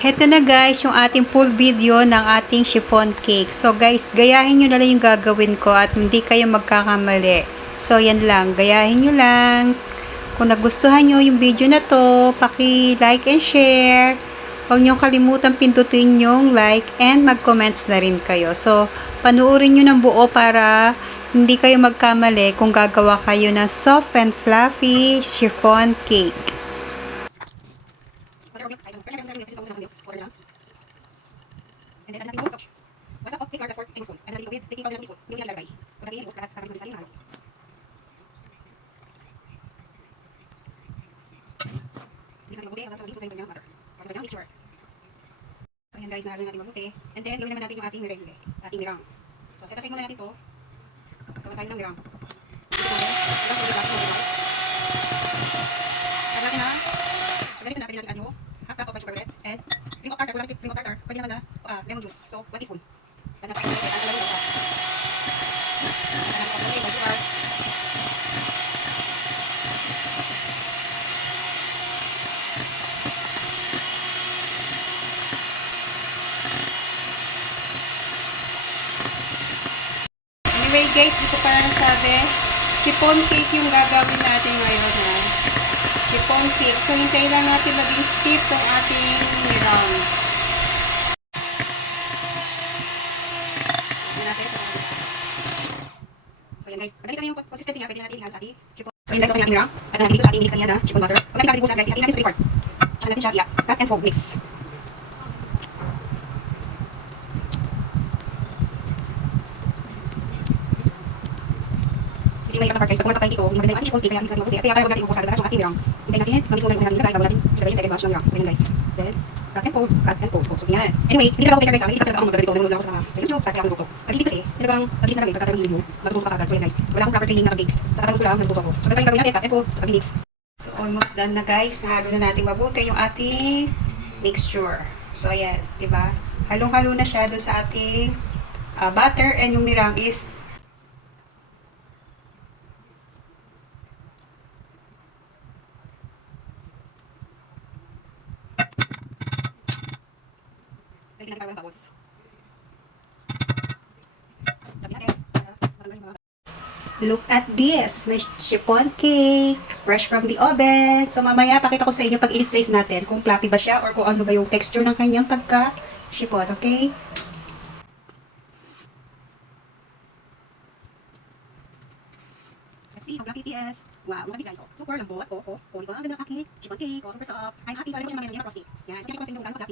Heto na guys, yung ating full video ng ating chiffon cake. So guys, gayahin nyo na lang yung gagawin ko at hindi kayo magkakamali. So yan lang, gayahin nyo lang. Kung nagustuhan nyo yung video na to, paki-like and share. Huwag nyo kalimutan pindutin yung like and mag-comments na rin kayo. So, panuorin nyo ng buo para hindi kayo magkamali kung gagawa kayo ng soft and fluffy chiffon cake. And then, natin yung touch. Wala po, take marker for tablespoon. And then, baking powder na teaspoon. Yung nilalagay. Pagkagin, ubos lahat para sa yung halo. Bilisan yung mabuti hanggang sa maging sukay yung butter. Para yung mixture. So, ayan guys, nahalo natin mabuti. And then, gawin naman natin yung ating merengue. Ating mirang. So, set aside muna natin to. Gawan tayo ng mirang. Pag natin na, pag natin natin yung half cup of sugar bread. And, cream of tartar, kung cream of tartar, pwede naman na lemon juice. So, 1 teaspoon. Pwede natin natin ang lemon juice. Anyway guys, dito pa na nasabi, chiffon cake yung gagawin natin ngayon ha. Chiffon cake. So, hintayin lang natin maging stiff tong ating mirang. So, yan guys. Pagdalit kami yung consistency niya, pwede natin ihalo sa ating chiffon. So, yan guys, okay natin mirang. At natin dito sa ating mix kanina na chiffon butter. Huwag natin katibusan guys, hatiin natin sa report. Tsaka natin siya cut and fold mix. Hindi may ikat na part guys. Pag kumatok tayo dito, yung maganda yung ating chiffon cake, kaya mix natin mabuti. Kaya tayo huwag natin ubusan agad yung ating mirang. Hintayin natin, mamiss muna yung unang nilagay bago natin ilagay yung second batch ng mirang. So, yan guys. Then, cut and fold, cut and fold. So, yan. Anyway, hindi talaga ako baker guys. Hindi talaga ako magdadito. Nanonood lang ako sa YouTube, at kaya ako nagluto. At ibig kasi, talagang mabilis na lang pagka tayo mag-review, matututo ka agad. So, yan guys. Wala akong proper training na pag-bake. Sa katulad ko lang, nagluto ko. So, ganito yung gagawin natin, cut and fold, sa mix. So, almost done na guys. Nahalo na natin mabuti yung ating mixture. So, ayan. Diba? Halong-halo na siya doon sa ating butter, and yung mirang is lagyan natin parang bubbles. Tabi natin. Look at this. May chiffon cake. Fresh from the oven. So, mamaya pakita ko sa inyo pag i-slice natin kung fluffy ba siya or kung ano ba yung texture ng kanyang pagka-chiffon. Okay? Let's see how fluffy it is. Wow, look at this guys. Super lambot. Di ba? Ang ganda ng aking chiffon cake. Super soft. I'm happy. So, alam ko siya naman yung frosting. Yan. So, kaya ko sa inyo kung gaano fluffy.